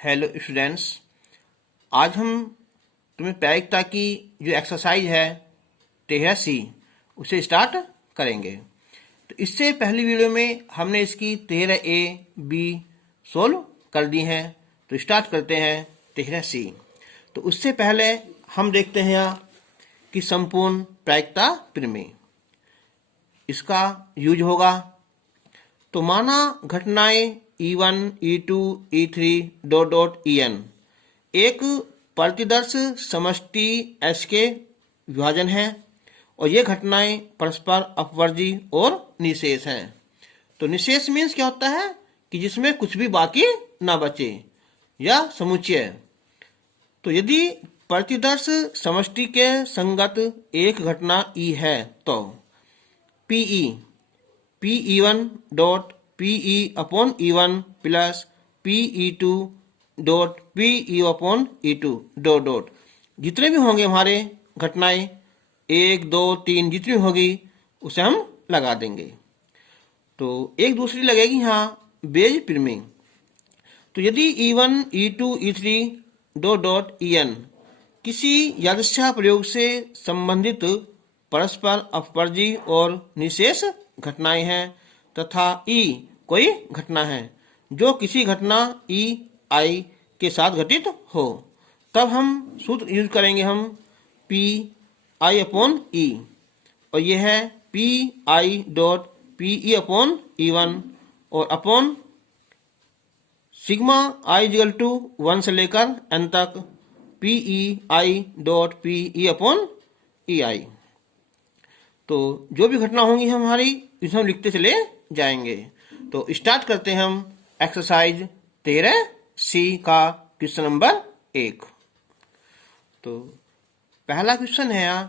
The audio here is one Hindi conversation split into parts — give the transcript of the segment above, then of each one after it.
Hello students. आज हम तुम्हें प्रायिकता की जो एक्सरसाइज है 13C उसे स्टार्ट करेंगे। तो इससे पहली वीडियो में हमने इसकी 13A B सोल्व कर दी हैं। तो स्टार्ट करते हैं 13C। तो उससे पहले हम देखते हैं यहाँ कि संपूर्ण प्रायिकता प्रमेय इसका यूज होगा। तो माना घटनाएं E1, E2, E3 dot dot En एक प्रतिदर्श समष्टि S के विभाजन है और ये घटनाएं परस्पर अपवर्जी और निशेष हैं। तो निशेष मीन्स क्या होता है कि जिसमें कुछ भी बाकी ना बचे या समुच्चय। तो यदि प्रतिदर्श समष्टि के संगत एक घटना E है तो Pe1 dot Pe upon E1 plus Pe2 dot Pe upon E2 dot dot जितने भी होंगे हमारे घटनाएं 1, 2, 3 जितनी होगी उसे हम लगा देंगे। तो एक दूसरी लगेगी यहाँ बेज प्रमेय। तो यदि E1, E2, E3 dot dot En किसी यादृच्छिक प्रयोग से संबंधित परस्पर अपवर्जी और निशेष घटनाएं हैं तथा E कोई घटना है जो किसी घटना EI के साथ घटित हो, तब हम सूत्र यूज करेंगे हम PI अपॉन E और यह है PI dot PE upon E1 और upon sigma I equal to 1 से लेकर n तक PEI dot PE upon EI। तो जो भी घटना होंगी हमारी इसे हम लिखते चले जाएंगे। तो स्टार्ट करते हैं हम एक्सरसाइज 13C का क्वेश्चन नंबर 1। तो पहला क्वेश्चन है यहाँ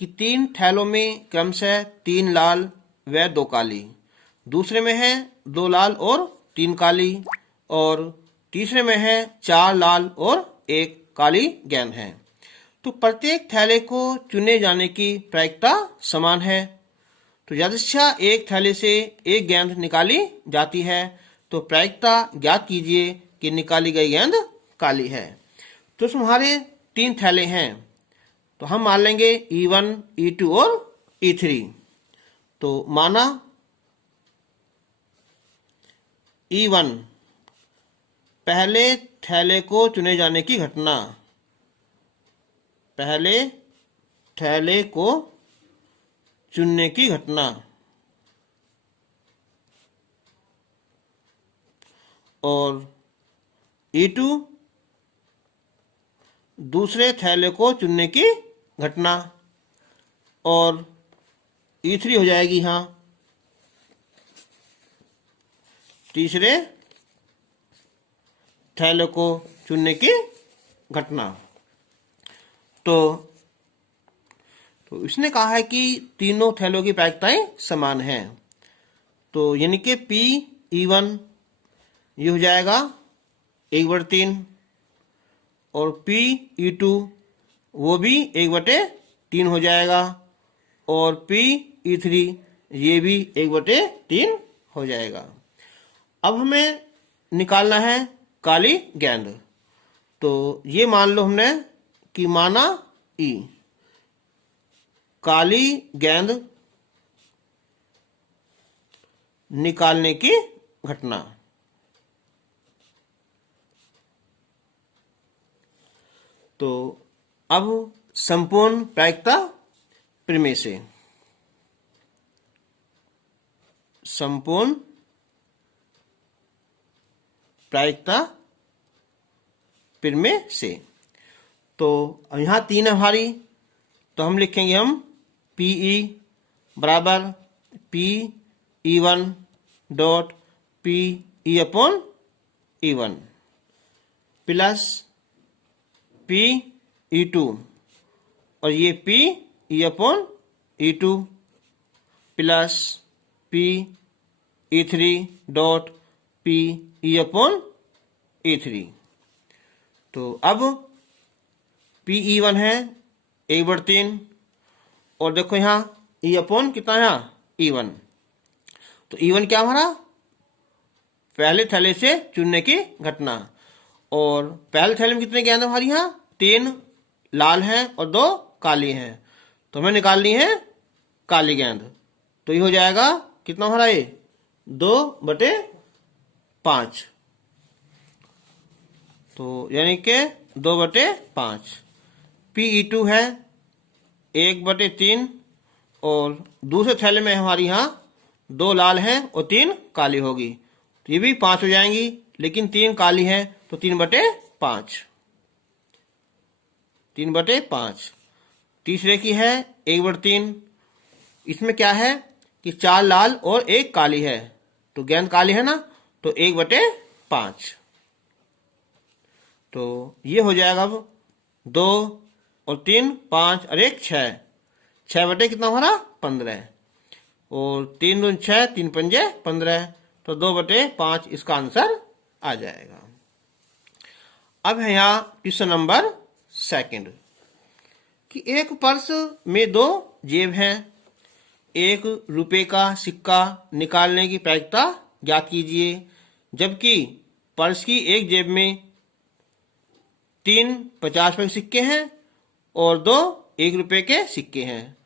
कि 3 थैलों में क्रमशः 3 लाल व 2 काली, दूसरे में है 2 लाल और 3 काली और तीसरे में है 4 लाल और 1 काली गेंद है। तो प्रत्येक थैले को चुने जाने की प्रायिकता समान है। तो यादृच्छिक एक थैले से एक गेंद निकाली जाती है तो प्रायिकता ज्ञात कीजिए कि निकाली गई गेंद काली है। तो तुम्हारे 3 थैले हैं तो हम मान लेंगे E1, E2 और E3। तो माना E1 पहले थैले को चुने जाने की घटना, पहले थैले को चुनने की घटना और E2 दूसरे थैले को चुनने की घटना और E3 हो जाएगी यहाँ तीसरे थैले को चुनने की घटना। तो इसने कहा है कि तीनों थैलों की प्रायिकताएं समान हैं। तो यानी कि PE1 ये हो जाएगा 1/3 और PE2 वो भी 1/3 हो जाएगा और PE3 ये भी 1/3 हो जाएगा। अब हमें निकालना है काली गेंद। तो ये मान लो हमने कि माना E काली गेंद निकालने की घटना। तो अब संपूर्ण प्रायिकता प्रमेय से, संपूर्ण प्रायिकता प्रमेय से। तो यहाँ 3 है हमारी, तो हम लिखेंगे हम PE बराबर PE1 dot PE upon E1 plus PE2 और ये PE upon E2 plus PE3 dot PE upon E3। तो अब PE1 है 1/3 और देखो यहाँ E अपॉन कितना है यहाँ E1। तो E1 क्या हमारा पहले थैले से चुनने की घटना और पहले थैले में कितने गेंद है हमारी यहाँ? 3 लाल हैं और 2 काली हैं। तो हमें निकालनी है काली गेंद। तो ये हो जाएगा कितना हमारा ये 2/5। तो यानी कि 2/5। PE2 है 1/3 और दूसरे थैले में हमारी यहाँ 2 लाल हैं और 3 काली होगी। तो ये भी 5 हो जाएंगी, लेकिन 3 काली है तो 3/5। 3/5। तीसरे की है 1/3। इसमें क्या है कि 4 लाल और 1 काली है, तो गेंद काली है ना, तो 1/5। तो ये हो जाएगा अब 2 और 3 5 और 1 6। 6 कितना हमारा 15 और 3 दूनी 6 3 पंजे 15। तो 2/5 इसका आंसर आ जाएगा। अब है यहाँ क्वेश्चन नंबर 2 कि एक पर्स में 2 जेब हैं। 1 रुपए का सिक्का निकालने की प्रायिकता ज्ञात कीजिए। जबकि पर्स की एक जेब में 3 50 पैसे के सिक्के हैं और 2 1 रुपए के सिक्के हैं,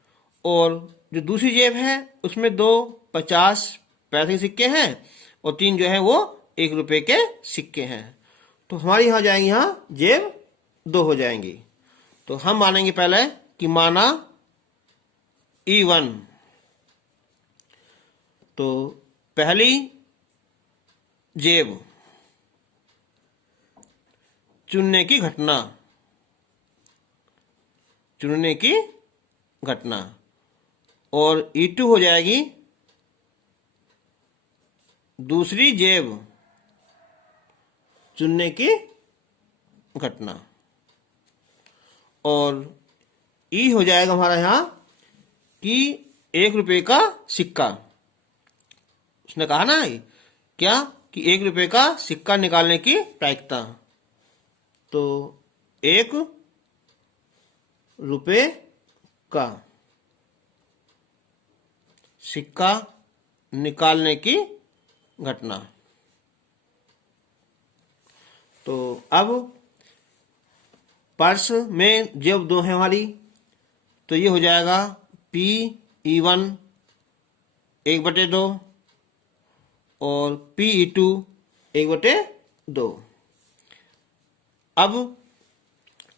और जो दूसरी जेब है उसमें 2 50 पैसे के सिक्के हैं और 3 जो है वो 1 रुपए के सिक्के हैं। तो हमारी यहाँ जाएंगी, यहाँ जेब 2 हो जाएंगी। तो हम मानेंगे पहले कि माना E1। तो पहली जेब चुनने की घटना, चुनने की घटना, और E2 हो जाएगी दूसरी जेब चुनने की घटना, और ई हो जाएगा हमारा यहाँ कि 1 रुपए का सिक्का। उसने कहा ना क्या कि 1 रुपए का सिक्का निकालने की प्रायिकता। तो 1 रुपए का सिक्का निकालने की घटना। तो अब पर्स में जेब 2 है हमारी, तो ये हो जाएगा PE1 1/2 और PE2 1/2। अब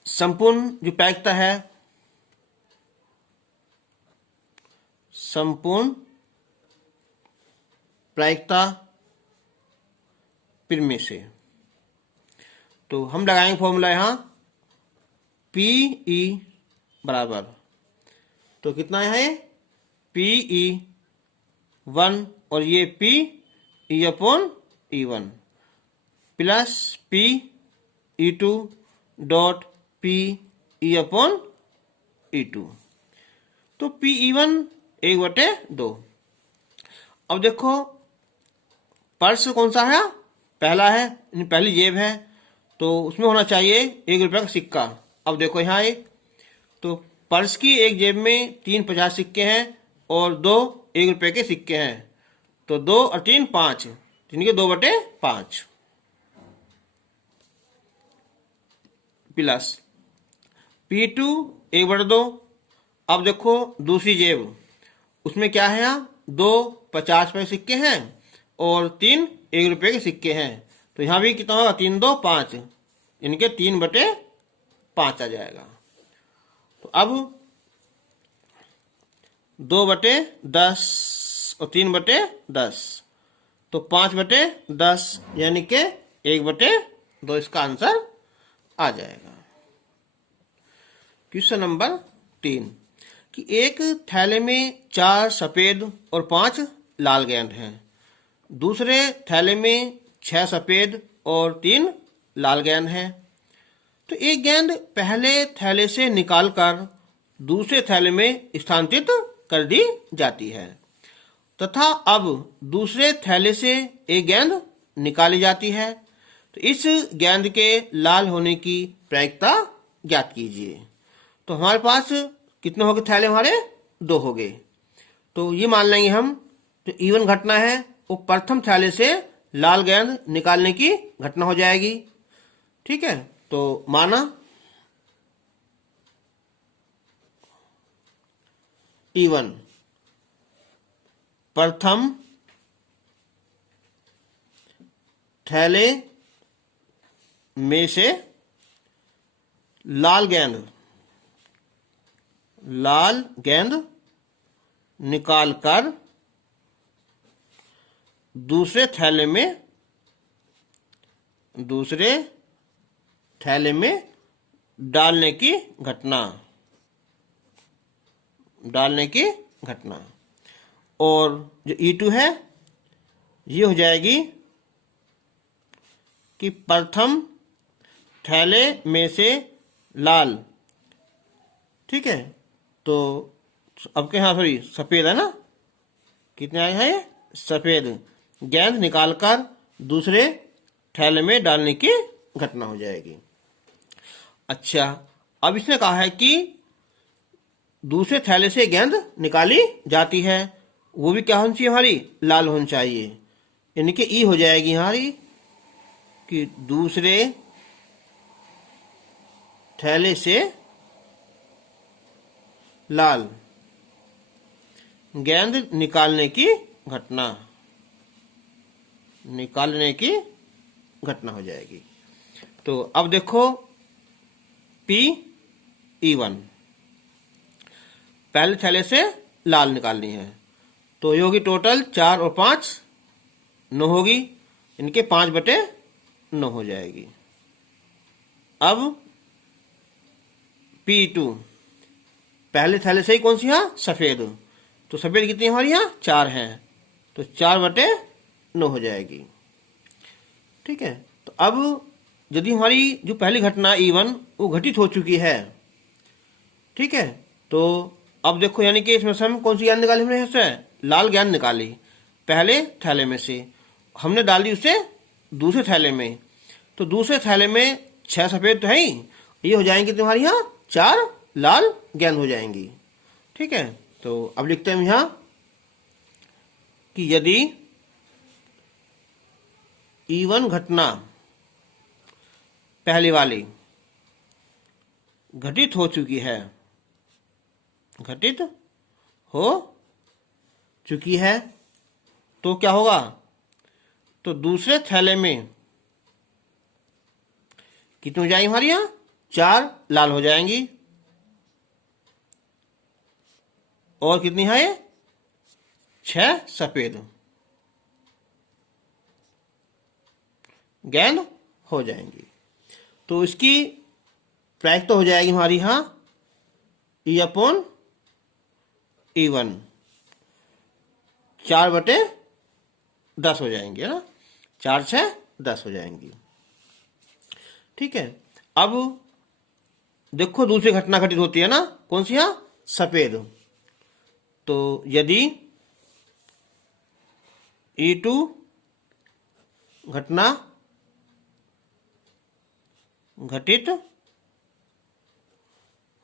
संपूर्ण जो प्रायिकता है, संपूर्ण प्रायिकता प्रीमिय से, तो हम लगाएंगे फॉर्मूला यहाँ PE बराबर, तो कितना है PE1 और ये PE/E1 plus PE2 dot PE/E2। तो PE1 1/2। अब देखो पर्स कौन सा है, पहला है, पहली जेब है, तो उसमें होना चाहिए 1 रुपये का सिक्का। अब देखो यहाँ एक, तो पर्स की एक जेब में 3 50 सिक्के हैं और 2 1 रुपये के सिक्के हैं, तो 2 और 3 5, जिनके 2/5 प्लस P2 1/2। अब देखो दूसरी जेब, उसमें क्या है, यहाँ 2 50 पैसे सिक्के हैं और 3 1 रुपये के सिक्के हैं, तो यहाँ भी कितना होगा 3 2 5, इनके 3/5 आ जाएगा। तो अब 2/10 और 3/10, तो 5/10 यानी कि 1/2 इसका आंसर आ जाएगा। क्वेश्चन नंबर 3 कि एक थैले में 4 सफेद और 5 लाल गेंद हैं। दूसरे थैले में 6 सफेद और 3 लाल गेंद हैं। तो एक गेंद पहले थैले से निकालकर दूसरे थैले में स्थानांतरित कर दी जाती है तथा अब दूसरे थैले से एक गेंद निकाली जाती है। तो इस गेंद के लाल होने की प्रायिकता ज्ञात कीजिए। तो हमारे पास कितने हो गए थैले, हमारे 2 हो गए। तो ये मान लेंगे हम, तो E1 घटना है वो प्रथम थैले से लाल गेंद निकालने की घटना हो जाएगी। ठीक है, तो माना E1 प्रथम थैले में से लाल गेंद निकालकर दूसरे थैले में डालने की घटना। और जो E2 है ये हो जाएगी कि प्रथम थैले में से लाल, ठीक है, तो अब के यहाँ सॉरी सफ़ेद है ना, कितने आए हैं ये सफ़ेद गेंद निकालकर दूसरे थैले में डालने की घटना हो जाएगी। अच्छा, अब इसने कहा है कि दूसरे थैले से गेंद निकाली जाती है, वो भी क्या होनी चाहिए हमारी, लाल होनी चाहिए, यानी कि ई हो जाएगी हमारी कि दूसरे थैले से लाल गेंद निकालने की घटना हो जाएगी। तो अब देखो PE1 पहले थैले से लाल निकालनी है, तो ये होगी टोटल 4 और 5 9 होगी, इनके 5/9 हो जाएगी। अब P2 पहले थैले से ही कौन सी है सफ़ेद, तो सफ़ेद कितनी हमारी यहाँ 4 हैं, तो 4/9 हो जाएगी। ठीक है, तो अब यदि हमारी जो पहली घटना E1 वो घटित हो चुकी है, ठीक है, तो अब देखो यानी कि इसमें से हम कौन सी गेंद निकाली, हमने इससे लाल गेंद निकाली पहले थैले में से, हमने डाल दी उसे दूसरे थैले में, तो दूसरे थैले में 6 सफ़ेद तो है ही, ये हो जाएंगी तुम्हारी यहाँ 4 लाल गेंद हो जाएंगी। ठीक है, तो अब लिखते हैं हम यहाँ कि यदि E1 घटना पहली वाली घटित हो चुकी है तो क्या होगा, तो दूसरे थैले में कितनी हो जाएंगी हमारी यहाँ 4 लाल हो जाएंगी, और कितनी है ये 6 सफ़ेद गेंद हो जाएंगी। तो इसकी प्रायिकता हो जाएगी हमारी यहाँ E/E1 4/10 हो जाएंगे ना, 4 6 10 हो जाएंगी। ठीक है, अब देखो दूसरी घटना घटित होती है ना, कौन सी यहाँ सफ़ेद, तो यदि E2 घटना घटित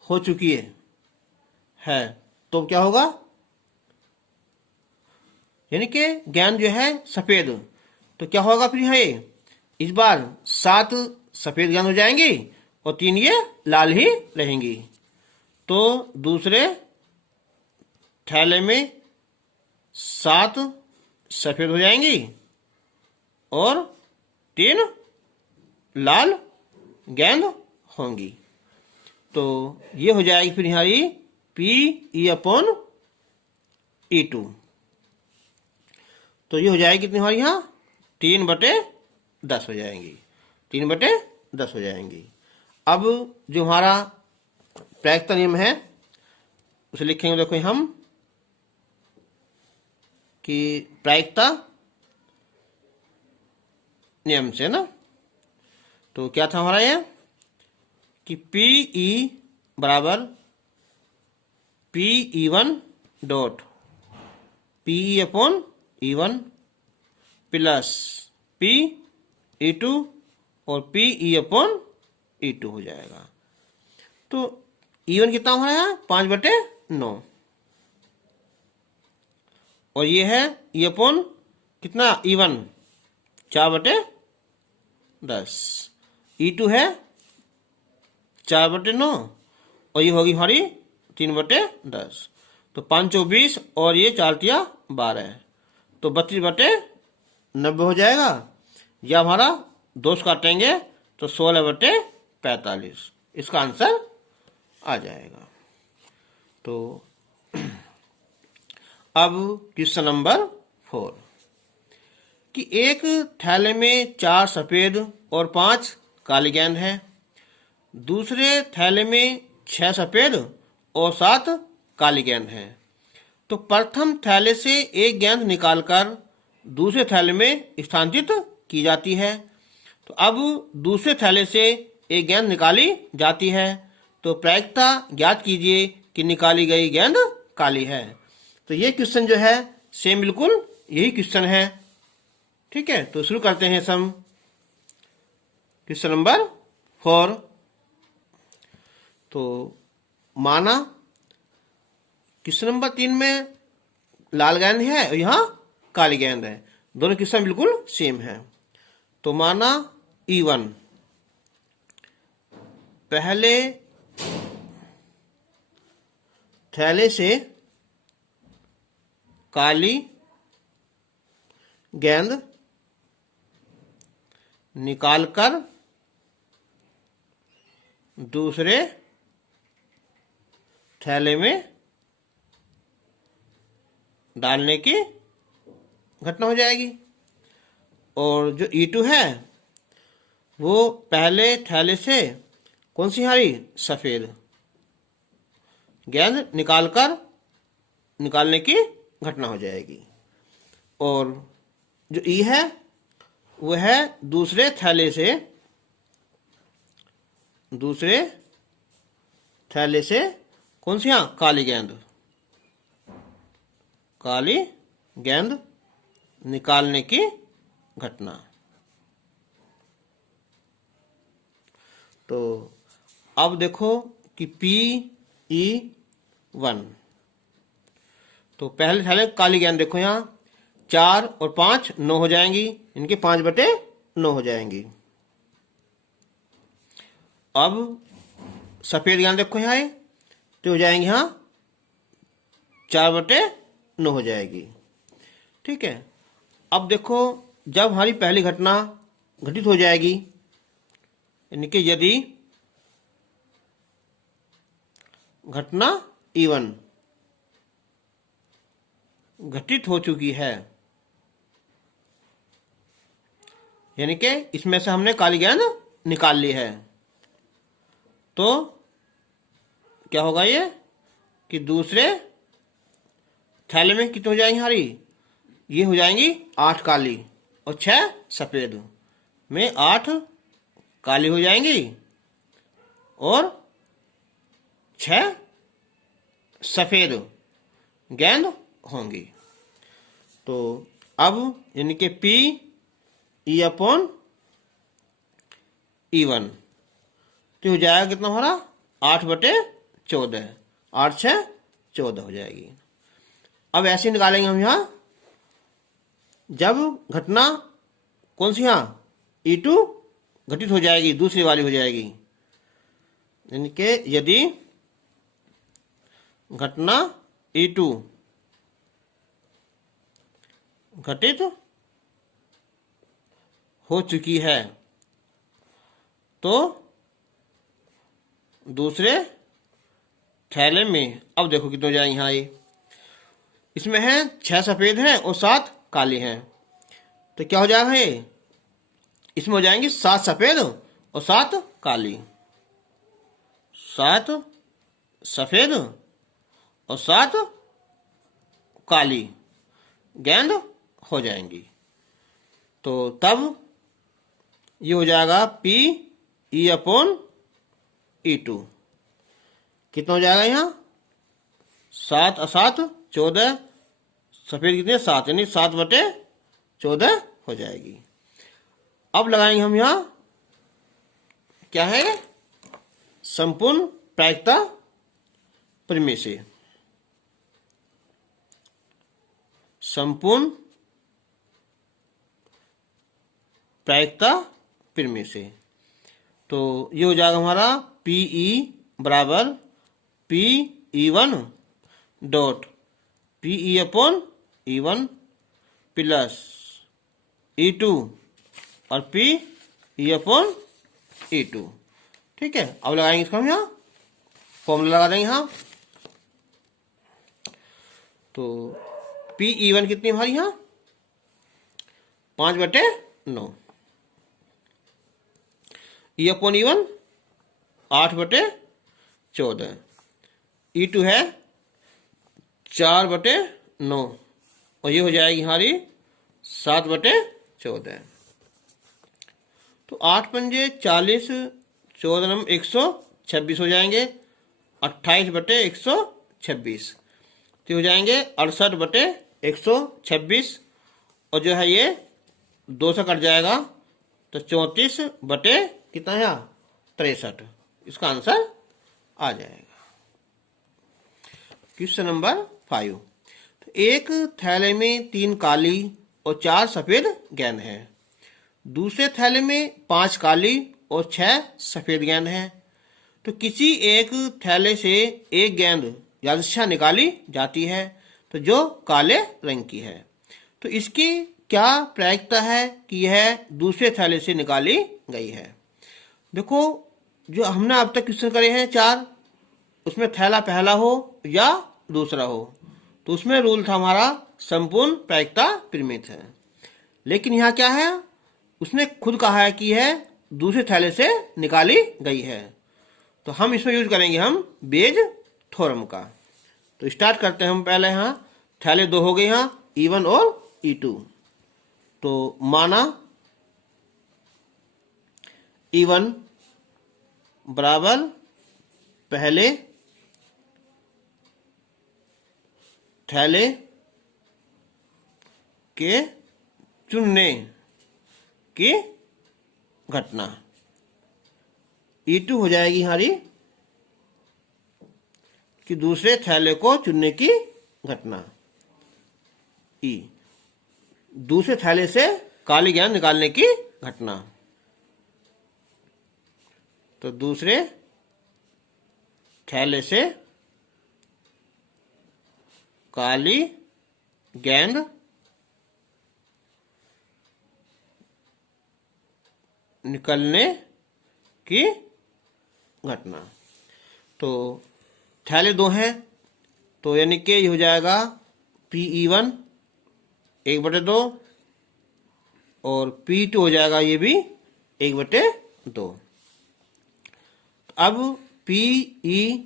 हो चुकी है तो क्या होगा, यानी कि गेंद जो है सफ़ेद, तो क्या होगा फिर यहाँ ये इस बार 7 सफ़ेद गेंद हो जाएंगी और 3 ये लाल ही रहेंगी, तो दूसरे थैले में 7 सफ़ेद हो जाएंगी और 3 लाल गेंद होंगी। तो ये हो जाएगी फिर हमारी PE/E2, तो ये हो जाएगी कितनी हमारी यहाँ 3/10 हो जाएंगी, 3/10 हो जाएंगी। अब जो हमारा प्रायिकता नियम है उसे लिखेंगे, देखो हम कि प्रायिकता नियम से ना, तो क्या था हमारा ये कि PE बराबर PE1 dot PE/E1 plus PE2 और PE/E2 हो जाएगा। तो E1 कितना हमारा है 5/9, और ये है कितना E1 4/10, E2 है 4/9 और ये होगी हमारी 3/10। तो 5 चौक 20 और ये 4 तिया 12, तो 32/90 हो जाएगा। या हमारा 2 से काटेंगे तो 16/45 इसका आंसर आ जाएगा। तो अब क्वेश्चन नंबर 4 कि एक थैले में 4 सफेद और 5 काली गेंद है। दूसरे थैले में 6 सफेद और 7 काली गेंद है। तो प्रथम थैले से एक गेंद निकालकर दूसरे थैले में स्थानांतरित की जाती है। तो अब दूसरे थैले से एक गेंद निकाली जाती है, तो प्रायिकता ज्ञात कीजिए कि निकाली गई गेंद काली है। तो ये क्वेश्चन जो है सेम बिल्कुल यही क्वेश्चन है। ठीक है, तो शुरू करते हैं सम। Question number 4। तो माना क्वेश्चन नंबर 3 में लाल गेंद है और यहाँ काली गेंद है, दोनों क्वेश्चन बिल्कुल सेम है। तो माना E1 पहले थैले से काली गेंद निकालकर दूसरे थैले में डालने की घटना हो जाएगी। और जो E2 है वो पहले थैले से कौन सी हरी सफेद गेंद निकालने की घटना हो जाएगी। और जो E है वो है दूसरे थैले से कौन सी काली गेंद निकालने की घटना। तो अब देखो कि PE1 तो पहले थैले काली गेंद देखो यहाँ 4 और 5 9 हो जाएंगी, इनके 5/9 हो जाएंगी। अब सफेद गेंद देखो यहाँ तो हो जाएंगे यहाँ 4/9 हो जाएगी। ठीक है, अब देखो जब हमारी पहली घटना घटित हो जाएगी, यानी कि यदि घटना E1 घटित हो चुकी है, यानी कि इसमें से हमने काली गेंद निकाल ली है, तो क्या होगा ये कि दूसरे थैले में कितनी हो जाएंगी हरी, ये हो जाएंगी 8 काली और 6 सफेद में 8 काली हो जाएंगी और 6 सफेद गेंद होंगी। तो अब यानी कि PE/E1 तो हो जाएगा कितना हमारा 8/14, 8 6 14 हो जाएगी। अब ऐसे निकालेंगे हम यहाँ जब घटना कौन सी E2 घटित हो जाएगी, दूसरी वाली हो जाएगी, यानी कि यदि घटना E2 घटित हो चुकी है तो दूसरे थैले में अब देखो कितने हो जाएंगे यहाँ ये, इसमें है 6 सफेद हैं और 7 काली हैं, तो क्या हो जाएगा ये, इसमें हो जाएंगी 7 सफेद और 7 काली, 7 सफेद और 7 काली गेंद हो जाएंगी। तो तब ये हो जाएगा PE/E2 कितना हो जाएगा यहाँ 7 और 7 14, सफेद कितने 7 यानी 7/14 हो जाएगी। अब लगाएंगे हम यहाँ क्या है संपूर्ण प्रायिकता प्रमेय से। संपूर्ण प्रायिकता प्रमेय से तो ये हो जाएगा हमारा पी ई बराबर P E one dot P E upon E one plus E two और P E upon E two. ठीक है, अब लगाएंगे इसको हम यहाँ फॉर्मूला लगा देंगे यहाँ। तो पी ई वन कितनी हमारी यहाँ 5/9, E upon E one 8/14, E two है 4/9 और ये हो जाएगी हमारी 7/14। तो 8 पंजे 40, 14 नंबर 126 हो जाएंगे, 28/126 तो हो जाएंगे 68/126 और जो है ये 2 से कट जाएगा तो 34 बटे कितना है 63, इसका आंसर आ जाएगा। Question number 5। तो एक थैले में 3 काली और 4 सफेद गेंद है। दूसरे थैले में 5 काली और 6 सफेद गेंद है। तो किसी एक थैले से एक गेंद यादृच्छा निकाली जाती है तो जो काले रंग की है। तो इसकी क्या प्रायिकता है कि यह दूसरे थैले से निकाली गई है। देखो, जो हमने अब तक क्वेश्चन करे हैं 4, उसमें थैला पहला हो या दूसरा हो तो उसमें रूल था हमारा संपूर्ण प्रायिकता परिमित है। लेकिन यहाँ क्या है, उसने खुद कहा है कि यह दूसरे थैले से निकाली गई है। तो हम इसमें यूज करेंगे हम बेज थ्योरम का। तो स्टार्ट करते हैं हम पहले। यहाँ थैले 2 हो गए यहाँ E1 और E2। तो माना E1 बराबर पहले थैले के चुनने की घटना, E2 हो जाएगी हमारी कि दूसरे थैले को चुनने की घटना। E दूसरे थैले से काली गेंद निकालने की घटना। तो दूसरे थैले से काली गेंद निकलने की घटना। तो थैले 2 हैं तो यानी कि ये हो जाएगा PE1 1/2 और P2 हो जाएगा ये भी 1/2। अब PE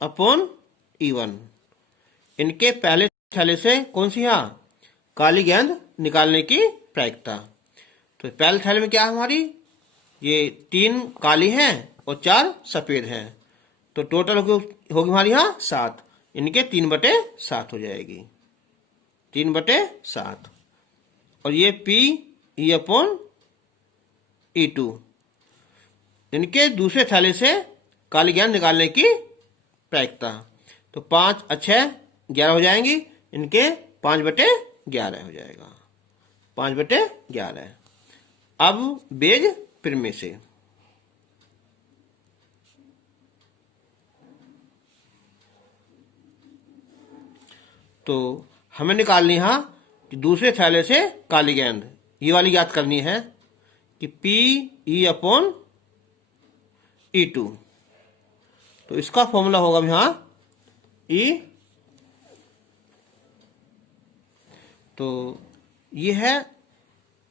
अपॉन E1 इनके पहले थैले से कौन सी यहाँ काली गेंद निकालने की प्रायिकता। तो पहले थैले में क्या है हमारी, ये 3 काली हैं और 4 सफेद हैं। तो टोटल होगी हमारी यहाँ 7, इनके 3/7 हो जाएगी, 3/7। और ये PE अपॉन E2 इनके दूसरे थैले से काली गेंद निकालने की प्रायिकता। तो 5 और 6 11 हो जाएंगी, इनके 5/11 हो जाएगा, 5/11। अब बेज परिमेय से तो हमें निकालनी है कि दूसरे थैले से काली गेंद, ये वाली याद करनी है कि PE अपॉन E2। तो इसका फॉर्मूला होगा यहाँ E। तो ये है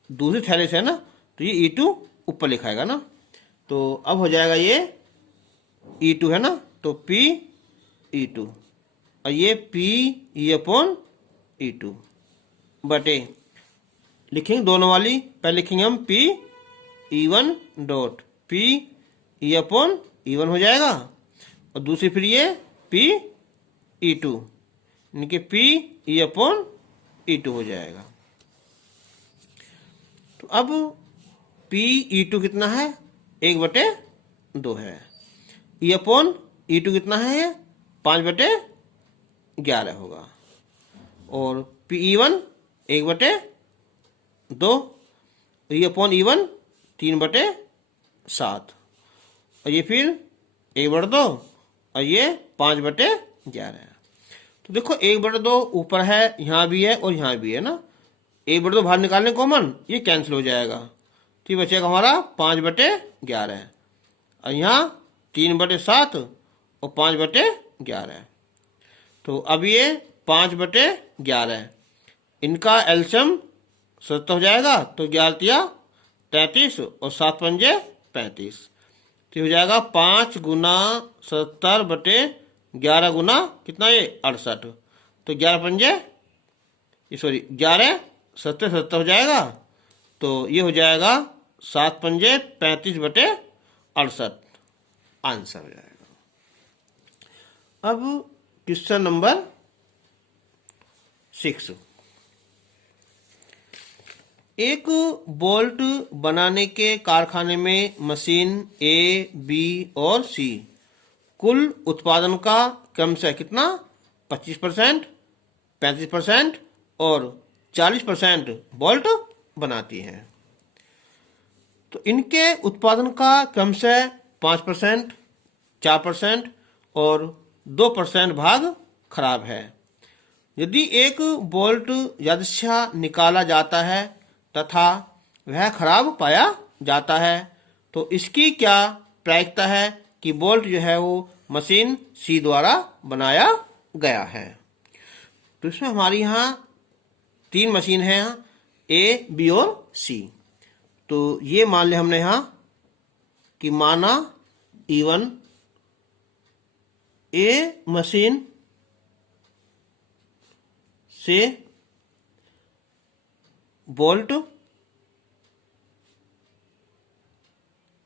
दूसरे थैले से है ना, तो ये E2 ऊपर लिखाएगा ना। तो अब हो जाएगा ये E2 है ना, तो PE2 और ये PE अपॉन E2 बटे लिखेंगे दोनों वाली। पहले लिखेंगे हम PE1 dot PE upon E1 हो जाएगा और दूसरी फिर ये PE2 इनके PE अपॉन E2 हो जाएगा। तो अब PE2 कितना है 1/2 है। E अपॉन E2 कितना है 5/11 होगा। और PE1 1/2, E अपॉन E1 3/7 और ये फिर 1/2 और ये 5/11 है। तो देखो 1/2 ऊपर है, यहाँ भी है और यहाँ भी है ना, 1/2 बाहर निकालने कॉमन, ये कैंसिल हो जाएगा, तो ये बचेगा हमारा 5/11 और यहाँ 3/7 और 5/11। तो अब ये 5/11 इनका एल्शियम 70 हो जाएगा, तो 11 33 और 7 पंजे 35, तो हो जाएगा 5 गुना 70/11 गुना कितना, ये 68, तो 11 पंजे सॉरी 11 70 70 हो जाएगा, तो ये हो जाएगा 7 पंजे 35/68 आंसर हो जाएगा। अब क्वेश्चन नंबर 6, एक बोल्ट बनाने के कारखाने में मशीन ए, बी और सी कुल उत्पादन का क्रमशः कितना 25%, 35% और 40% बोल्ट बनाती हैं। तो इनके उत्पादन का क्रमशः 5%, 4% और 2% भाग खराब है। यदि एक बोल्ट यादृच्छा निकाला जाता है तथा वह खराब पाया जाता है, तो इसकी क्या प्रायिकता है कि बोल्ट जो है वो मशीन सी द्वारा बनाया गया है। तो इसमें हमारी यहाँ 3 मशीन है, यहाँ ए, बी और सी। तो ये मान लिया हमने यहाँ कि माना E1 ए मशीन से बोल्ट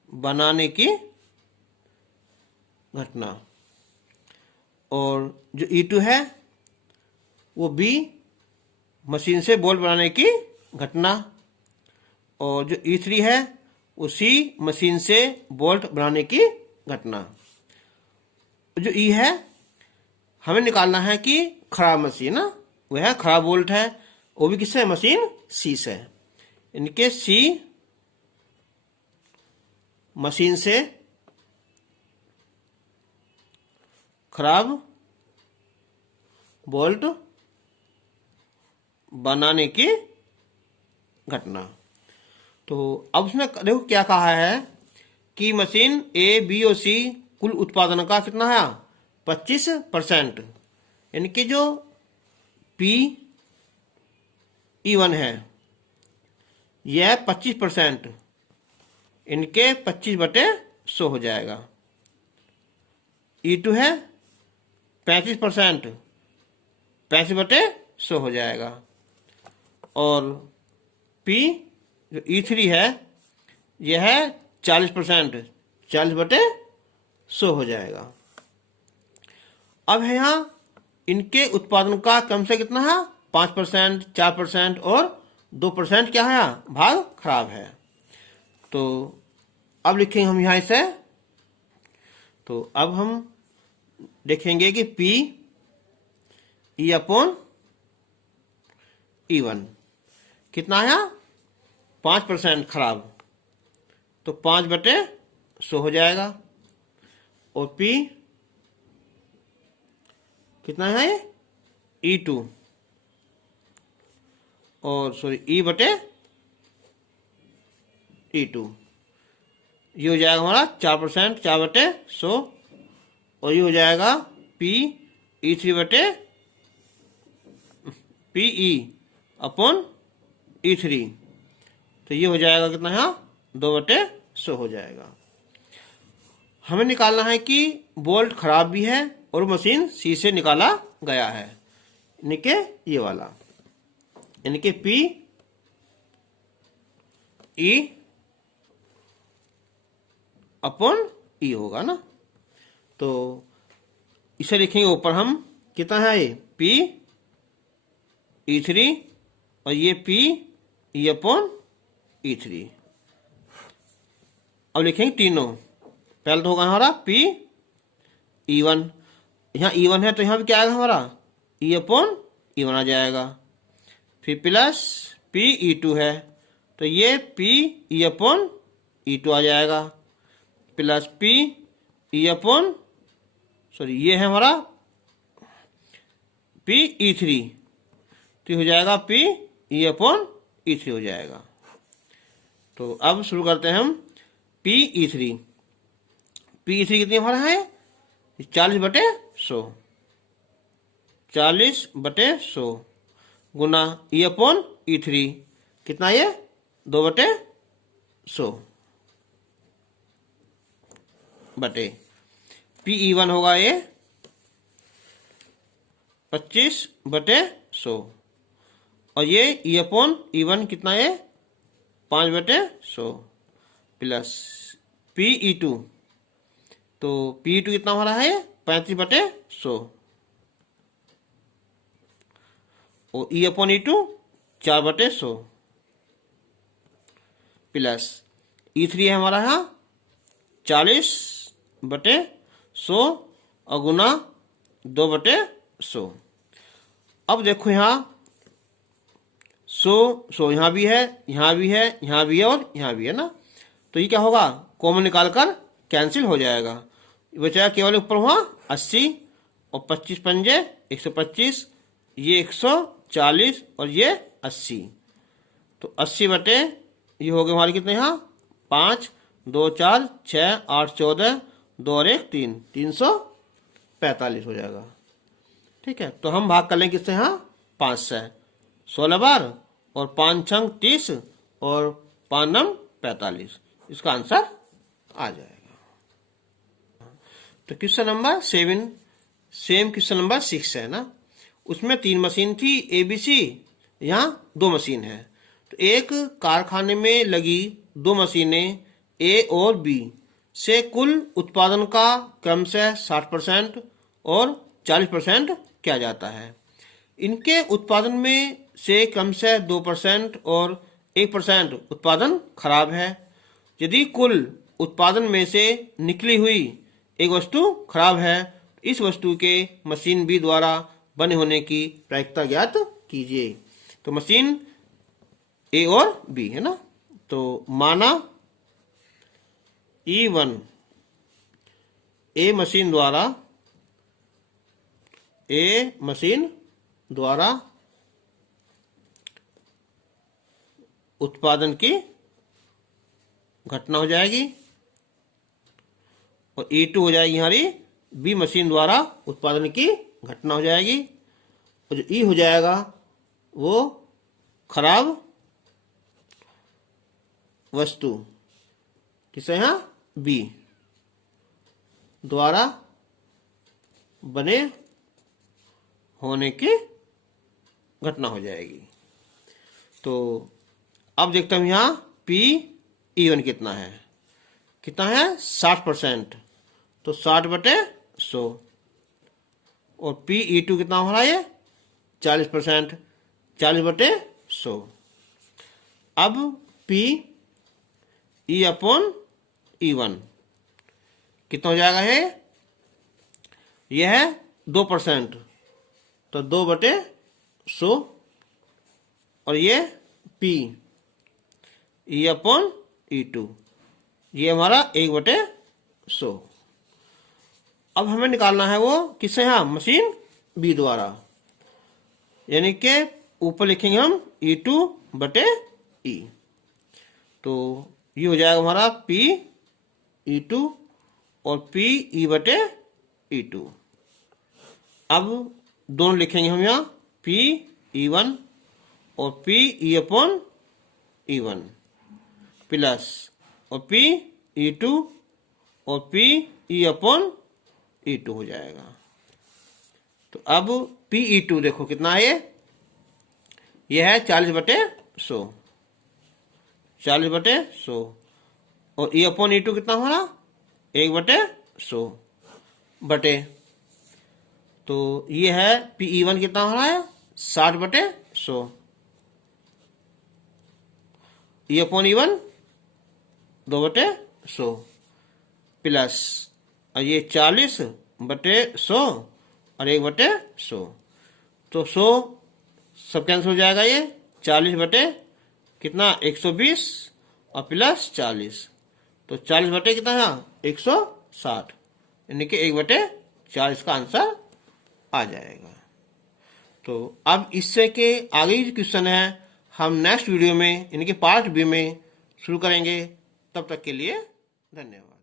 बनाने की घटना, और जो E2 है वो बी मशीन से बोल्ट बनाने की घटना, और जो E3 है वो सी मशीन से बोल्ट बनाने की घटना। जो ई है हमें निकालना है कि खराब मशीन ना, वह खराब बोल्ट है, वो भी किससे, मशीन सी से। इनके सी मशीन से खराब बोल्ट बनाने की घटना। तो अब उसमें देखो क्या कहा है कि मशीन ए, बी और सी कुल उत्पादन का कितना है 25%, यानी कि जो E1 है यह 25%, इनके 25/100 हो जाएगा। E2 है 35%, 35/100 हो जाएगा। और P जो E3 है यह है 40%, 40/100 हो जाएगा। अब है यहाँ इनके उत्पादन का क्रम से कितना है 5%, 4% और 2% क्या है भाग खराब है। तो अब लिखेंगे हम यहाँ इसे, तो अब हम देखेंगे कि P E/E1 कितना है 5% खराब, तो 5/100 हो जाएगा। और P कितना है E2 और सॉरी E/E2, ये हो जाएगा हमारा 4%, 4/100, और ये हो जाएगा PE/E3, तो ये हो जाएगा कितना है 2/100 हो जाएगा। हमें निकालना है कि बोल्ट खराब भी है और मशीन सी से निकाला गया है, यानी कि ये वाला, यानी कि PE/E होगा ना। तो इसे लिखेंगे ऊपर हम, कितना है ये PE3 और ये PE/E3। अब लिखेंगे तीनों, पहले तो होगा हमारा PE1, यहाँ E1 है तो यहाँ भी क्या आएगा हमारा E/E1 आ जाएगा। फिर प्लस PE2 है तो ये PE/E2 आ जाएगा। Plus P E upon, sorry ये है हमारा पी ई थ्री, तो हो जाएगा पी ई अपॉन ई थ्री हो जाएगा। तो अब शुरू करते हैं हम P E three. P E three कितनी हमारा है 40/100, 40/100 गुना ई अपॉन ई थ्री कितना ये 2/100 बटे पी ई वन होगा ये 25/100 और ये ई अपॉन ई वन कितना है 5/100 प्लस पी ई टू, तो पी ई टू कितना हो रहा है 35/100 और E upon E two 4/100 plus E three है हमारा यहाँ 40/100 और गुना 2/100। अब देखो यहाँ 100 यहाँ भी है, यहाँ भी है, यहाँ भी है और यहाँ भी है ना, तो ये क्या होगा कॉमन निकालकर कैंसिल हो जाएगा। बचाया केवल ऊपर हुआ 80 और 25 पंजे 125, ये 140 और ये 80, तो 80 ये हो गए हमारे कितने यहाँ 5 2 4 6 8 14 2 और 1 3 345 हो जाएगा। ठीक है, तो हम भाग कर लेंगे किससे यहाँ 5 से 16 बार और 5 छंग 30 और 5 नम 45, इसका आंसर आ जाएगा। तो question number 7 same question number 6 है ना, उसमें 3 मशीन थी ABC, यहाँ 2 मशीन है। तो एक कारखाने में लगी 2 मशीनें A और B से कुल उत्पादन का क्रमशः 60% और 40% किया जाता है। इनके उत्पादन में से क्रमशः 2% और 1% उत्पादन खराब है। यदि कुल उत्पादन में से निकली हुई एक वस्तु खराब है, इस वस्तु के मशीन बी द्वारा बने होने की प्रायिकता ज्ञात कीजिए। तो मशीन ए और बी है ना, तो माना E1 ए मशीन द्वारा उत्पादन की घटना हो जाएगी और E2 हो जाएगी हमारी बी मशीन द्वारा उत्पादन की घटना हो जाएगी और जो ई हो जाएगा वो खराब वस्तु किसे यहाँ बी द्वारा बने होने की घटना हो जाएगी। तो अब देखते हैं यहाँ पी E1 कितना है 60%, तो 60/100 और पी E2 कितना हो रहा है 40%, 40/100। अब पी ई अपॉन E1 कितना हो जाएगा है, यह है 2%, तो 2/100 और ये P ई अपॉन E2 ये हमारा 1/100। अब हमें निकालना है वो किससे यहाँ मशीन बी द्वारा, यानी कि ऊपर लिखेंगे हम E2/E, तो ये हो जाएगा हमारा P E2 और P E/E2। अब दोनों लिखेंगे हम यहाँ P E1 और P E/E1 प्लस और P E2 और P E/E2 हो जाएगा। तो अब P E2 देखो कितना है, यह है 40/100, 40/100 और E/E2 कितना हमारा 1/100 बटे, तो ये है PE1 कितना हो रहा है 60/100, E/E1 2/100 प्लस और ये 40/100 और 1/100, तो 100 सब कैंसिल हो जाएगा, ये 40 बटे कितना 120 और प्लस 40, तो 40 बटे कितना है 160, यानी कि 1/4 इसका आंसर आ जाएगा। तो अब इससे के आगे जो क्वेश्चन है हम नेक्स्ट वीडियो में यानी कि पार्ट बी में शुरू करेंगे। तब तक के लिए धन्यवाद।